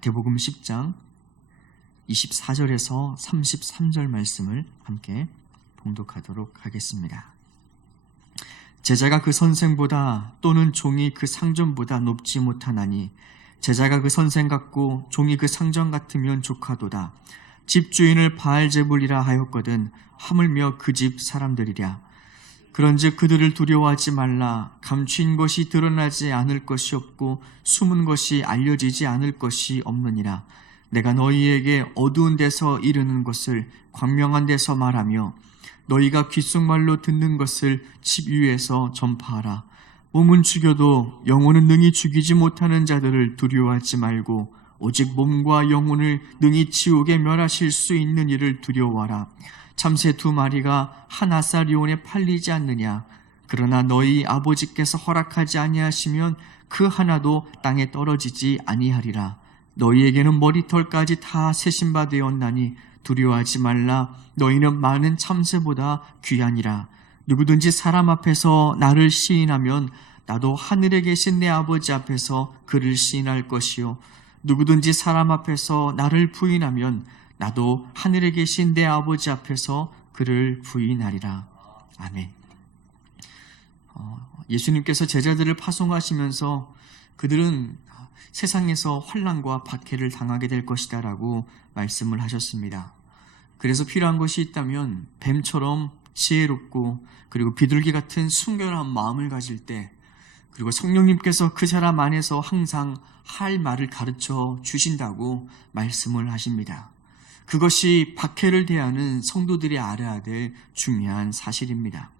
마태복음 10장 24절에서 33절 말씀을 함께 봉독하도록 하겠습니다. 제자가 그 선생보다 또는 종이 그 상전보다 높지 못하나니 제자가 그 선생 같고 종이 그 상전 같으면 족하도다. 집주인을 바알제불이라 하였거든 하물며 그 집 사람들이랴. 그런즉 그들을 두려워하지 말라. 감추인 것이 드러나지 않을 것이 없고 숨은 것이 알려지지 않을 것이 없느니라. 내가 너희에게 어두운 데서 이르는 것을 광명한 데서 말하며 너희가 귓속말로 듣는 것을 집 위에서 전파하라. 몸은 죽여도 영혼은 능히 죽이지 못하는 자들을 두려워하지 말고 오직 몸과 영혼을 능히 지옥에 멸하실 수 있는 이를 두려워하라. 참새 2마리가 한 아사리온에 팔리지 않느냐. 그러나 너희 아버지께서 허락하지 아니하시면 그 하나도 땅에 떨어지지 아니하리라. 너희에게는 머리털까지 다 세신바 되었나니 두려워하지 말라. 너희는 많은 참새보다 귀하니라. 누구든지 사람 앞에서 나를 시인하면 나도 하늘에 계신 내 아버지 앞에서 그를 시인할 것이요 누구든지 사람 앞에서 나를 부인하면 나도 하늘에 계신 내 아버지 앞에서 그를 부인하리라. 아멘. 예수님께서 제자들을 파송하시면서 그들은 세상에서 환난과 박해를 당하게 될 것이다 라고 말씀을 하셨습니다. 그래서 필요한 것이 있다면 뱀처럼 지혜롭고 그리고 비둘기 같은 순결한 마음을 가질 때, 그리고 성령님께서 그 사람 안에서 항상 할 말을 가르쳐 주신다고 말씀을 하십니다. 그것이 박해를 대하는 성도들이 알아야 될 중요한 사실입니다.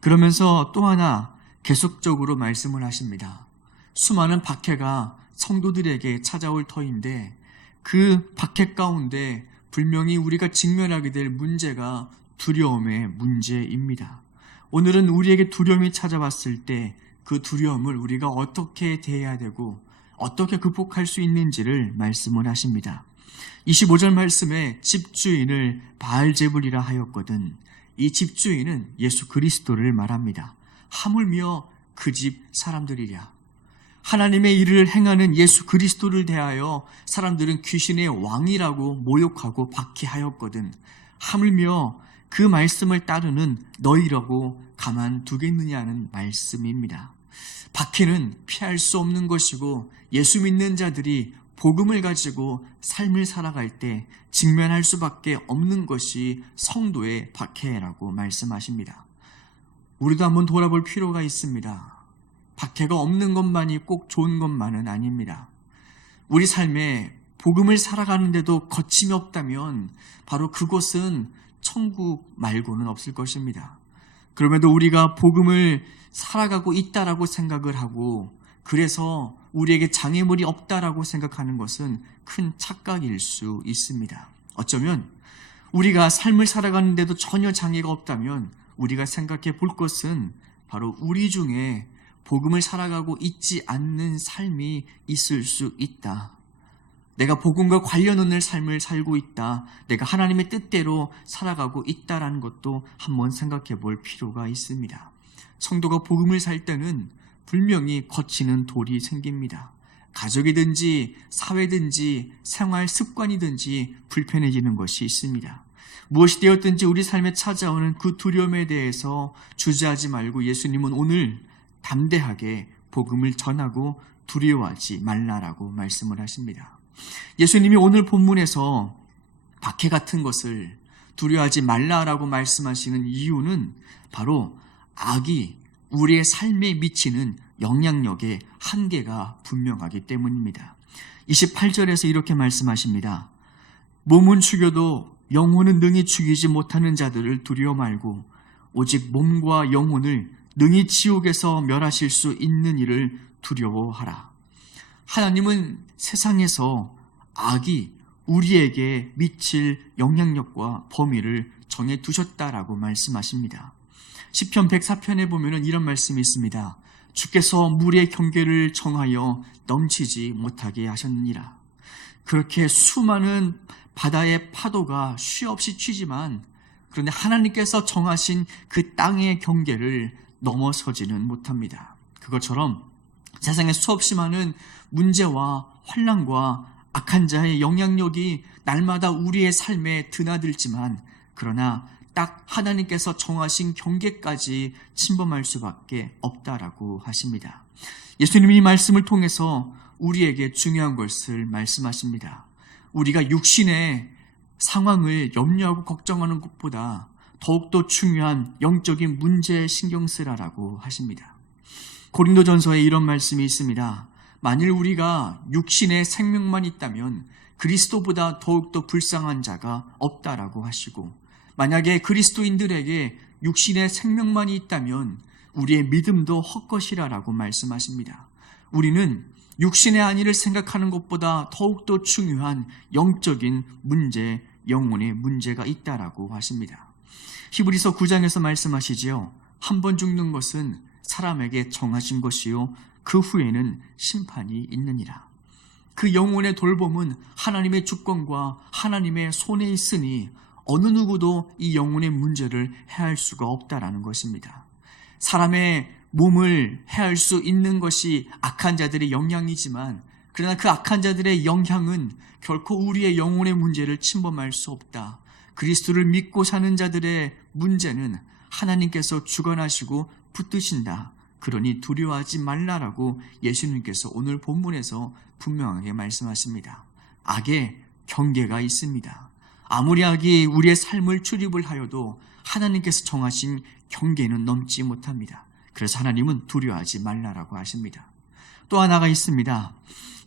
그러면서 또 하나 계속적으로 말씀을 하십니다. 수많은 박해가 성도들에게 찾아올 터인데 그 박해 가운데 분명히 우리가 직면하게 될 문제가 두려움의 문제입니다. 오늘은 우리에게 두려움이 찾아왔을 때 그 두려움을 우리가 어떻게 대해야 되고 어떻게 극복할 수 있는지를 말씀을 하십니다. 25절 말씀에 집주인을 바알제불이라 하였거든. 이 집주인은 예수 그리스도를 말합니다. 하물며 그 집 사람들이랴. 하나님의 일을 행하는 예수 그리스도를 대하여 사람들은 귀신의 왕이라고 모욕하고 박해하였거든. 하물며 그 말씀을 따르는 너희라고 가만두겠느냐는 말씀입니다. 박해는 피할 수 없는 것이고 예수 믿는 자들이 복음을 가지고 삶을 살아갈 때 직면할 수밖에 없는 것이 성도의 박해라고 말씀하십니다. 우리도 한번 돌아볼 필요가 있습니다. 박해가 없는 것만이 꼭 좋은 것만은 아닙니다. 우리 삶에 복음을 살아가는데도 거침이 없다면 바로 그곳은 천국 말고는 없을 것입니다. 그럼에도 우리가 복음을 살아가고 있다라고 생각을 하고 그래서 우리에게 장애물이 없다라고 생각하는 것은 큰 착각일 수 있습니다. 어쩌면 우리가 삶을 살아가는데도 전혀 장애가 없다면 우리가 생각해 볼 것은 바로 우리 중에 복음을 살아가고 있지 않는 삶이 있을 수 있다. 내가 복음과 관련 없는 삶을 살고 있다. 내가 하나님의 뜻대로 살아가고 있다라는 것도 한번 생각해 볼 필요가 있습니다. 성도가 복음을 살 때는 분명히 거치는 돌이 생깁니다. 가족이든지 사회든지 생활 습관이든지 불편해지는 것이 있습니다. 무엇이 되었든지 우리 삶에 찾아오는 그 두려움에 대해서 주저하지 말고 예수님은 오늘 담대하게 복음을 전하고 두려워하지 말라라고 말씀을 하십니다. 예수님이 오늘 본문에서 박해 같은 것을 두려워하지 말라라고 말씀하시는 이유는 바로 악이 우리의 삶에 미치는 영향력의 한계가 분명하기 때문입니다. 28절에서 이렇게 말씀하십니다. 몸은 죽여도 영혼은 능히 죽이지 못하는 자들을 두려워 말고 오직 몸과 영혼을 능히 지옥에서 멸하실 수 있는 이를 두려워하라. 하나님은 세상에서 악이 우리에게 미칠 영향력과 범위를 정해두셨다라고 말씀하십니다. 시편 104편에 보면 이런 말씀이 있습니다. 주께서 물의 경계를 정하여 넘치지 못하게 하셨느니라. 그렇게 수많은 바다의 파도가 쉬없이 치지만 그런데 하나님께서 정하신 그 땅의 경계를 넘어서지는 못합니다. 그것처럼 세상에 수없이 많은 문제와 환난과 악한 자의 영향력이 날마다 우리의 삶에 드나들지만 그러나 딱 하나님께서 정하신 경계까지 침범할 수밖에 없다라고 하십니다. 예수님이 이 말씀을 통해서 우리에게 중요한 것을 말씀하십니다. 우리가 육신의 상황을 염려하고 걱정하는 것보다 더욱더 중요한 영적인 문제에 신경 쓰라라고 하십니다. 고린도전서에 이런 말씀이 있습니다. 만일 우리가 육신의 생명만 있다면 그리스도보다 더욱더 불쌍한 자가 없다라고 하시고, 만약에 그리스도인들에게 육신의 생명만이 있다면 우리의 믿음도 헛것이라라고 말씀하십니다. 우리는 육신의 안위를 생각하는 것보다 더욱더 중요한 영적인 문제, 영혼의 문제가 있다라고 하십니다. 히브리서 9장에서 말씀하시지요. 한 번 죽는 것은 사람에게 정하신 것이요 그 후에는 심판이 있느니라. 그 영혼의 돌봄은 하나님의 주권과 하나님의 손에 있으니 어느 누구도 이 영혼의 문제를 해할 수가 없다라는 것입니다. 사람의 몸을 해할 수 있는 것이 악한 자들의 영향이지만, 그러나 그 악한 자들의 영향은 결코 우리의 영혼의 문제를 침범할 수 없다. 그리스도를 믿고 사는 자들의 문제는 하나님께서 주관하시고 붙드신다. 그러니 두려워하지 말라라고 예수님께서 오늘 본문에서 분명하게 말씀하십니다. 악의 경계가 있습니다. 아무리 악이 우리의 삶을 출입을 하여도 하나님께서 정하신 경계는 넘지 못합니다. 그래서 하나님은 두려워하지 말라라고 하십니다. 또 하나가 있습니다.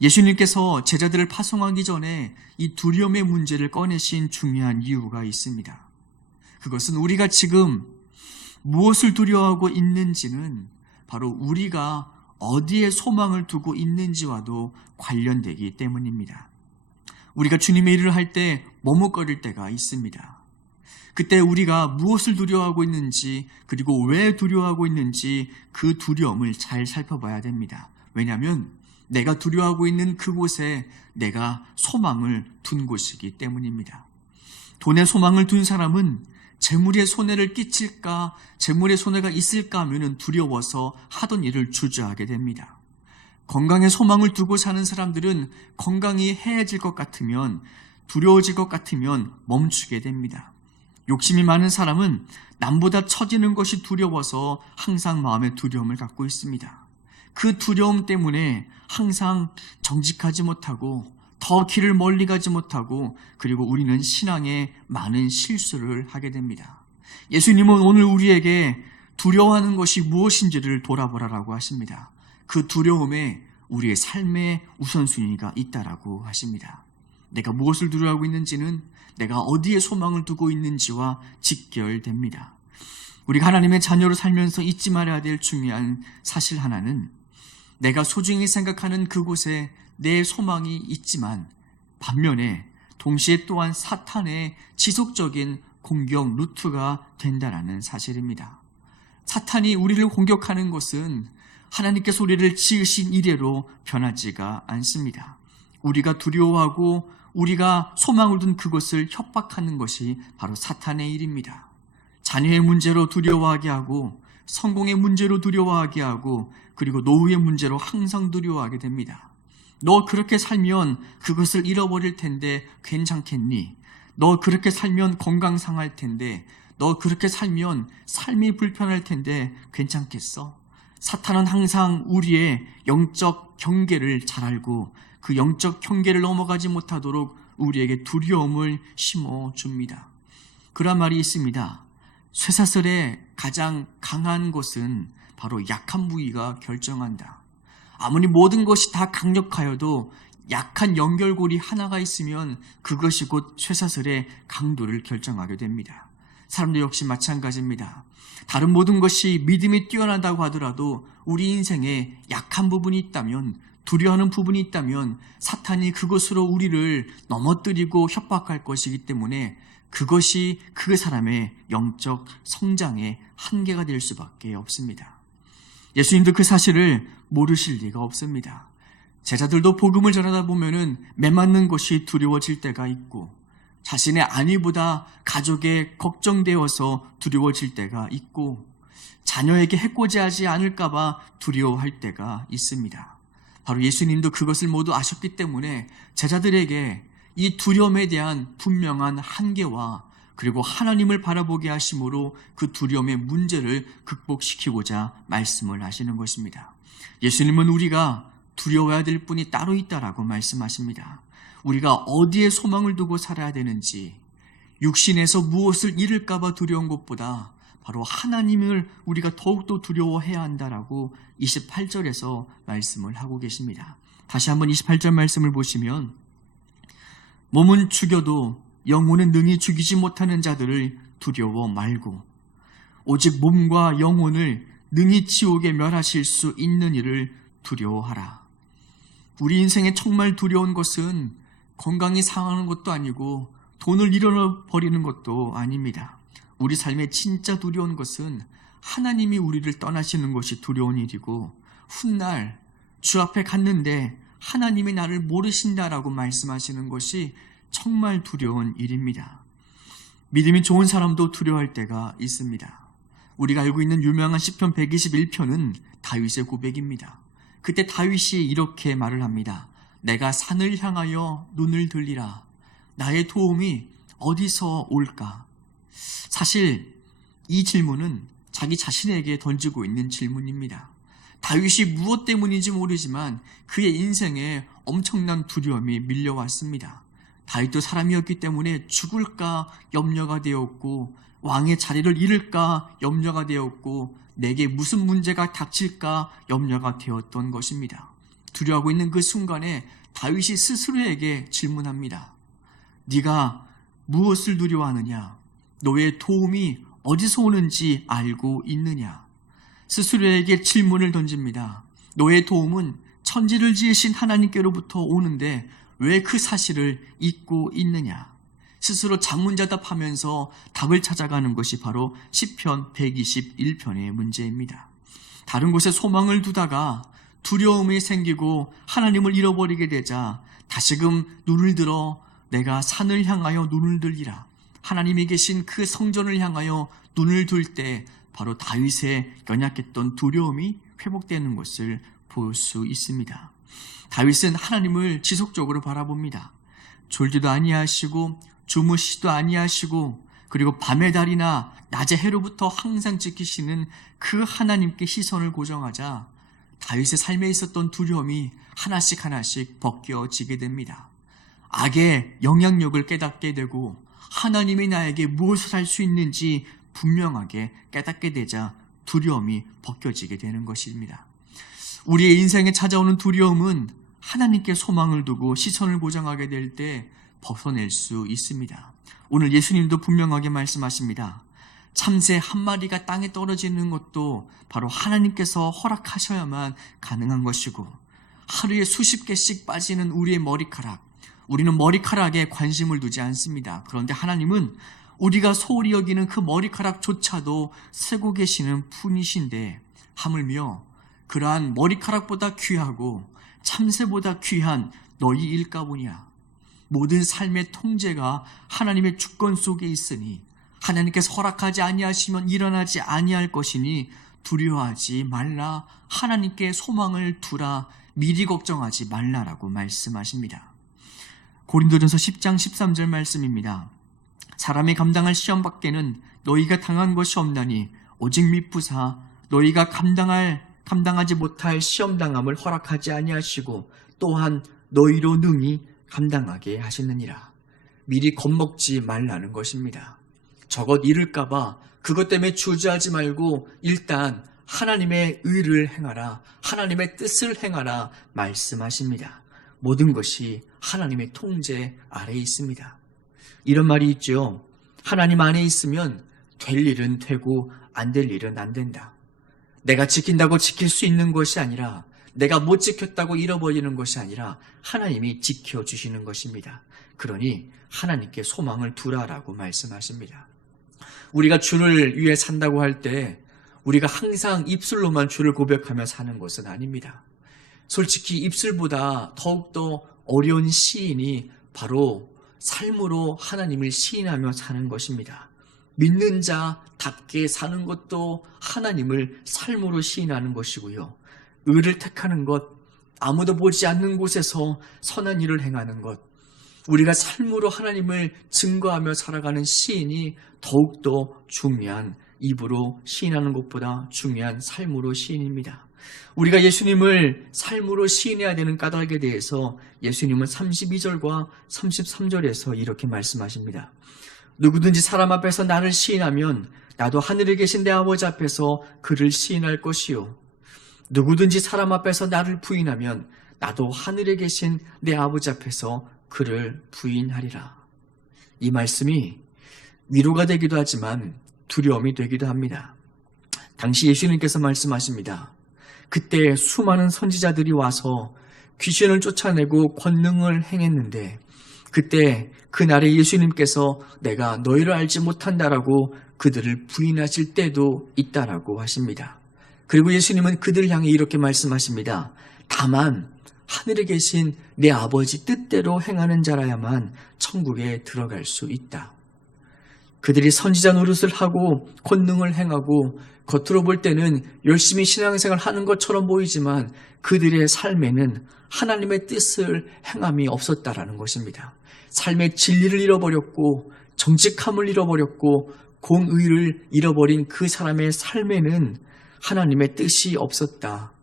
예수님께서 제자들을 파송하기 전에 이 두려움의 문제를 꺼내신 중요한 이유가 있습니다. 그것은 우리가 지금 무엇을 두려워하고 있는지는 바로 우리가 어디에 소망을 두고 있는지와도 관련되기 때문입니다. 우리가 주님의 일을 할 때 머뭇거릴 때가 있습니다. 그때 우리가 무엇을 두려워하고 있는지, 그리고 왜 두려워하고 있는지 그 두려움을 잘 살펴봐야 됩니다. 왜냐하면 내가 두려워하고 있는 그곳에 내가 소망을 둔 곳이기 때문입니다. 돈에 소망을 둔 사람은 재물에 손해를 끼칠까, 재물에 손해가 있을까 하면 두려워서 하던 일을 주저하게 됩니다. 건강에 소망을 두고 사는 사람들은 건강이 해해질 것 같으면, 두려워질 것 같으면 멈추게 됩니다. 욕심이 많은 사람은 남보다 처지는 것이 두려워서 항상 마음에 두려움을 갖고 있습니다. 그 두려움 때문에 항상 정직하지 못하고 더 길을 멀리 가지 못하고, 그리고 우리는 신앙에 많은 실수를 하게 됩니다. 예수님은 오늘 우리에게 두려워하는 것이 무엇인지를 돌아보라라고 하십니다. 그 두려움에 우리의 삶의 우선순위가 있다라고 하십니다. 내가 무엇을 두려워하고 있는지는 내가 어디에 소망을 두고 있는지와 직결됩니다. 우리가 하나님의 자녀로 살면서 잊지 말아야 될 중요한 사실 하나는, 내가 소중히 생각하는 그곳에 내 소망이 있지만 반면에 동시에 또한 사탄의 지속적인 공격 루트가 된다는 사실입니다. 사탄이 우리를 공격하는 것은 하나님께서 우리를 지으신 이래로 변하지가 않습니다. 우리가 두려워하고 우리가 소망을 둔 그것을 협박하는 것이 바로 사탄의 일입니다. 자녀의 문제로 두려워하게 하고, 성공의 문제로 두려워하게 하고, 그리고 노후의 문제로 항상 두려워하게 됩니다. 너 그렇게 살면 그것을 잃어버릴 텐데 괜찮겠니? 너 그렇게 살면 건강 상할 텐데, 너 그렇게 살면 삶이 불편할 텐데 괜찮겠어? 사탄은 항상 우리의 영적 경계를 잘 알고 그 영적 경계를 넘어가지 못하도록 우리에게 두려움을 심어줍니다. 그런 말이 있습니다. 쇠사슬의 가장 강한 것은 바로 약한 부위가 결정한다. 아무리 모든 것이 다 강력하여도 약한 연결고리 하나가 있으면 그것이 곧 쇠사슬의 강도를 결정하게 됩니다. 사람도 역시 마찬가지입니다. 다른 모든 것이 믿음이 뛰어나다고 하더라도 우리 인생에 약한 부분이 있다면, 두려워하는 부분이 있다면 사탄이 그것으로 우리를 넘어뜨리고 협박할 것이기 때문에 그것이 그 사람의 영적 성장의 한계가 될 수밖에 없습니다. 예수님도 그 사실을 모르실 리가 없습니다. 제자들도 복음을 전하다 보면은 매맞는 것이 두려워질 때가 있고, 자신의 안위보다 가족에 걱정되어서 두려워질 때가 있고, 자녀에게 해코지하지 않을까 봐 두려워할 때가 있습니다. 바로 예수님도 그것을 모두 아셨기 때문에 제자들에게 이 두려움에 대한 분명한 한계와 그리고 하나님을 바라보게 하심으로 그 두려움의 문제를 극복시키고자 말씀을 하시는 것입니다. 예수님은 우리가 두려워야 될 분이 따로 있다라고 말씀하십니다. 우리가 어디에 소망을 두고 살아야 되는지, 육신에서 무엇을 잃을까 봐 두려운 것보다 바로 하나님을 우리가 더욱더 두려워해야 한다라고 28절에서 말씀을 하고 계십니다. 다시 한번 28절 말씀을 보시면, 몸은 죽여도 영혼은 능히 죽이지 못하는 자들을 두려워 말고 오직 몸과 영혼을 능히 지옥에 멸하실 수 있는 이를 두려워하라. 우리 인생에 정말 두려운 것은 건강이 상하는 것도 아니고 돈을 잃어버리는 것도 아닙니다. 우리 삶에 진짜 두려운 것은 하나님이 우리를 떠나시는 것이 두려운 일이고, 훗날 주 앞에 갔는데 하나님이 나를 모르신다라고 말씀하시는 것이 정말 두려운 일입니다. 믿음이 좋은 사람도 두려워할 때가 있습니다. 우리가 알고 있는 유명한 시편 121편은 다윗의 고백입니다. 그때 다윗이 이렇게 말을 합니다. 내가 산을 향하여 눈을 들리라. 나의 도움이 어디서 올까? 사실 이 질문은 자기 자신에게 던지고 있는 질문입니다. 다윗이 무엇 때문인지 모르지만 그의 인생에 엄청난 두려움이 밀려왔습니다. 다윗도 사람이었기 때문에 죽을까 염려가 되었고, 왕의 자리를 잃을까 염려가 되었고, 내게 무슨 문제가 닥칠까 염려가 되었던 것입니다. 두려워하고 있는 그 순간에 다윗이 스스로에게 질문합니다. 네가 무엇을 두려워하느냐? 너의 도움이 어디서 오는지 알고 있느냐? 스스로에게 질문을 던집니다. 너의 도움은 천지를 지으신 하나님께로부터 오는데 왜 그 사실을 잊고 있느냐? 스스로 자문자답하면서 답을 찾아가는 것이 바로 시편 121편의 문제입니다. 다른 곳에 소망을 두다가 두려움이 생기고 하나님을 잃어버리게 되자 다시금 눈을 들어 내가 산을 향하여 눈을 들리라. 하나님이 계신 그 성전을 향하여 눈을 들 때 바로 다윗의 연약했던 두려움이 회복되는 것을 볼 수 있습니다. 다윗은 하나님을 지속적으로 바라봅니다. 졸지도 아니하시고 주무시지도 아니하시고 그리고 밤의 달이나 낮의 해로부터 항상 지키시는 그 하나님께 시선을 고정하자 다윗의 삶에 있었던 두려움이 하나씩 하나씩 벗겨지게 됩니다. 악의 영향력을 깨닫게 되고 하나님이 나에게 무엇을 할 수 있는지 분명하게 깨닫게 되자 두려움이 벗겨지게 되는 것입니다. 우리의 인생에 찾아오는 두려움은 하나님께 소망을 두고 시선을 고정하게 될 때 벗어낼 수 있습니다. 오늘 예수님도 분명하게 말씀하십니다. 참새 한 마리가 땅에 떨어지는 것도 바로 하나님께서 허락하셔야만 가능한 것이고, 하루에 수십 개씩 빠지는 우리의 머리카락, 우리는 머리카락에 관심을 두지 않습니다. 그런데 하나님은 우리가 소홀히 여기는 그 머리카락조차도 세고 계시는 분이신데 하물며 그러한 머리카락보다 귀하고 참새보다 귀한 너희 일가보냐. 모든 삶의 통제가 하나님의 주권 속에 있으니 하나님께서 허락하지 아니하시면 일어나지 아니할 것이니 두려워하지 말라. 하나님께 소망을 두라. 미리 걱정하지 말라라고 말씀하십니다. 고린도전서 10장 13절 말씀입니다. 사람이 감당할 시험 밖에는 너희가 당한 것이 없나니 오직 미쁘사 너희가 감당하지 못할 시험당함을 허락하지 아니하시고 또한 너희로 능히 감당하게 하시느니라. 미리 겁먹지 말라는 것입니다. 저것 잃을까 봐 그것 때문에 주저하지 말고 일단 하나님의 의를 행하라. 하나님의 뜻을 행하라 말씀하십니다. 모든 것이 하나님의 통제 아래에 있습니다. 이런 말이 있죠. 하나님 안에 있으면 될 일은 되고 안 될 일은 안 된다. 내가 지킨다고 지킬 수 있는 것이 아니라, 내가 못 지켰다고 잃어버리는 것이 아니라 하나님이 지켜주시는 것입니다. 그러니 하나님께 소망을 두라라고 말씀하십니다. 우리가 주를 위해 산다고 할 때 우리가 항상 입술로만 주를 고백하며 사는 것은 아닙니다. 솔직히 입술보다 더욱더 어려운 시인이 바로 삶으로 하나님을 시인하며 사는 것입니다. 믿는 자답게 사는 것도 하나님을 삶으로 시인하는 것이고요. 의를 택하는 것, 아무도 보지 않는 곳에서 선한 일을 행하는 것, 우리가 삶으로 하나님을 증거하며 살아가는 시인이 더욱더 중요한, 입으로 시인하는 것보다 중요한 삶으로 시인입니다. 우리가 예수님을 삶으로 시인해야 되는 까닭에 대해서 예수님은 32절과 33절에서 이렇게 말씀하십니다. 누구든지 사람 앞에서 나를 시인하면 나도 하늘에 계신 내 아버지 앞에서 그를 시인할 것이요, 누구든지 사람 앞에서 나를 부인하면 나도 하늘에 계신 내 아버지 앞에서 그를 부인하리라. 이 말씀이 위로가 되기도 하지만 두려움이 되기도 합니다. 당시 예수님께서 말씀하십니다. 그때 수많은 선지자들이 와서 귀신을 쫓아내고 권능을 행했는데, 그때 그날에 예수님께서 내가 너희를 알지 못한다라고 그들을 부인하실 때도 있다라고 하십니다. 그리고 예수님은 그들을 향해 이렇게 말씀하십니다. 다만 하늘에 계신 내 아버지 뜻대로 행하는 자라야만 천국에 들어갈 수 있다. 그들이 선지자 노릇을 하고 권능을 행하고 겉으로 볼 때는 열심히 신앙생활을 하는 것처럼 보이지만 그들의 삶에는 하나님의 뜻을 행함이 없었다라는 것입니다. 삶의 진리를 잃어버렸고 정직함을 잃어버렸고 공의를 잃어버린 그 사람의 삶에는 하나님의 뜻이 없었다.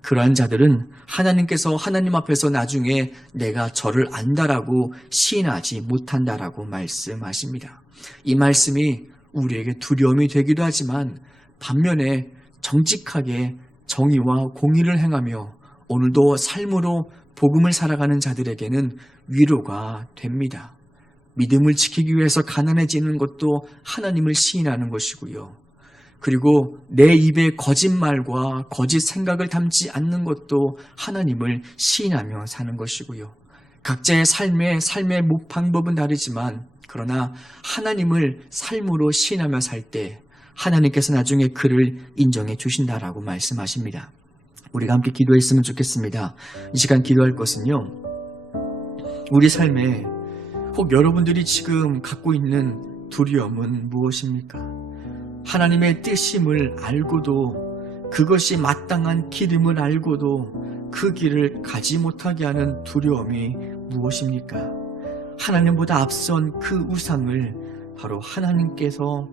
그러한 자들은 하나님께서 하나님 앞에서 나중에 내가 저를 안다라고 시인하지 못한다라고 말씀하십니다. 이 말씀이 우리에게 두려움이 되기도 하지만 반면에 정직하게 정의와 공의를 행하며 오늘도 삶으로 복음을 살아가는 자들에게는 위로가 됩니다. 믿음을 지키기 위해서 가난해지는 것도 하나님을 시인하는 것이고요. 그리고 내 입에 거짓말과 거짓 생각을 담지 않는 것도 하나님을 시인하며 사는 것이고요. 각자의 삶의 방법은 다르지만 그러나 하나님을 삶으로 시인하며 살 때 하나님께서 나중에 그를 인정해 주신다라고 말씀하십니다. 우리가 함께 기도했으면 좋겠습니다. 이 시간 기도할 것은요, 우리 삶에 혹 여러분들이 지금 갖고 있는 두려움은 무엇입니까? 하나님의 뜻임을 알고도, 그것이 마땅한 길임을 알고도 그 길을 가지 못하게 하는 두려움이 무엇입니까? 하나님보다 앞선 그 우상을 바로 하나님께서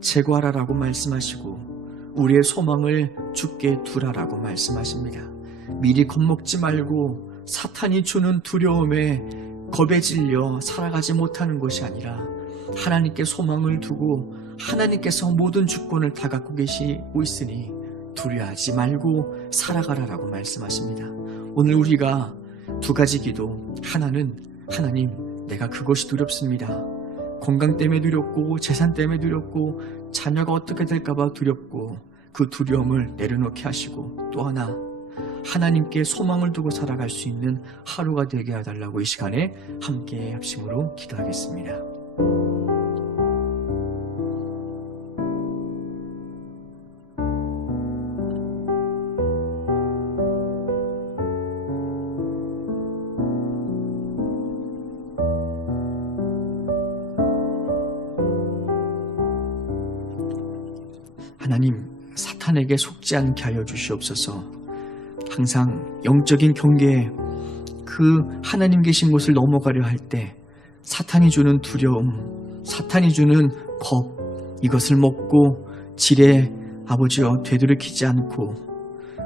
제거하라라고 말씀하시고 우리의 소망을 주께 두라라고 말씀하십니다. 미리 겁먹지 말고 사탄이 주는 두려움에 겁에 질려 살아가지 못하는 것이 아니라 하나님께 소망을 두고 하나님께서 모든 주권을 다 갖고 계시고 있으니 두려워하지 말고 살아가라라고 말씀하십니다. 오늘 우리가 두 가지 기도, 하나는 하나님, 내가 그것이 두렵습니다. 건강 때문에 두렵고 재산 때문에 두렵고 자녀가 어떻게 될까봐 두렵고 그 두려움을 내려놓게 하시고, 또 하나 하나님께 소망을 두고 살아갈 수 있는 하루가 되게 해달라고 이 시간에 함께 합심으로 기도하겠습니다. 하나님, 사탄에게 속지 않게 하여 주시옵소서. 항상 영적인 경계에 그 하나님 계신 곳을 넘어가려 할 때 사탄이 주는 두려움, 사탄이 주는 겁, 이것을 먹고 지레 아버지여 되돌이키지 않고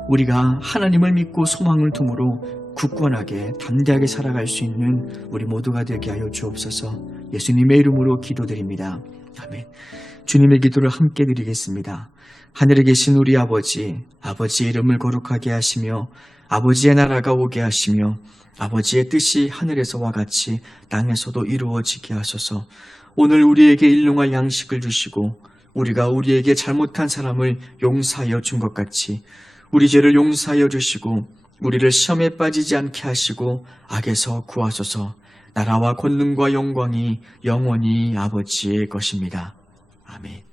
우리가 하나님을 믿고 소망을 둠으로 굳건하게 담대하게 살아갈 수 있는 우리 모두가 되게 하여 주옵소서. 예수님의 이름으로 기도드립니다. 아멘. 주님의 기도를 함께 드리겠습니다. 하늘에 계신 우리 아버지, 아버지의 이름을 거룩하게 하시며 아버지의 나라가 오게 하시며 아버지의 뜻이 하늘에서와 같이 땅에서도 이루어지게 하소서. 오늘 우리에게 일용할 양식을 주시고 우리가 우리에게 잘못한 사람을 용서하여 준 것 같이 우리 죄를 용서하여 주시고 우리를 시험에 빠지지 않게 하시고 악에서 구하소서. 나라와 권능과 영광이 영원히 아버지의 것입니다. 아멘.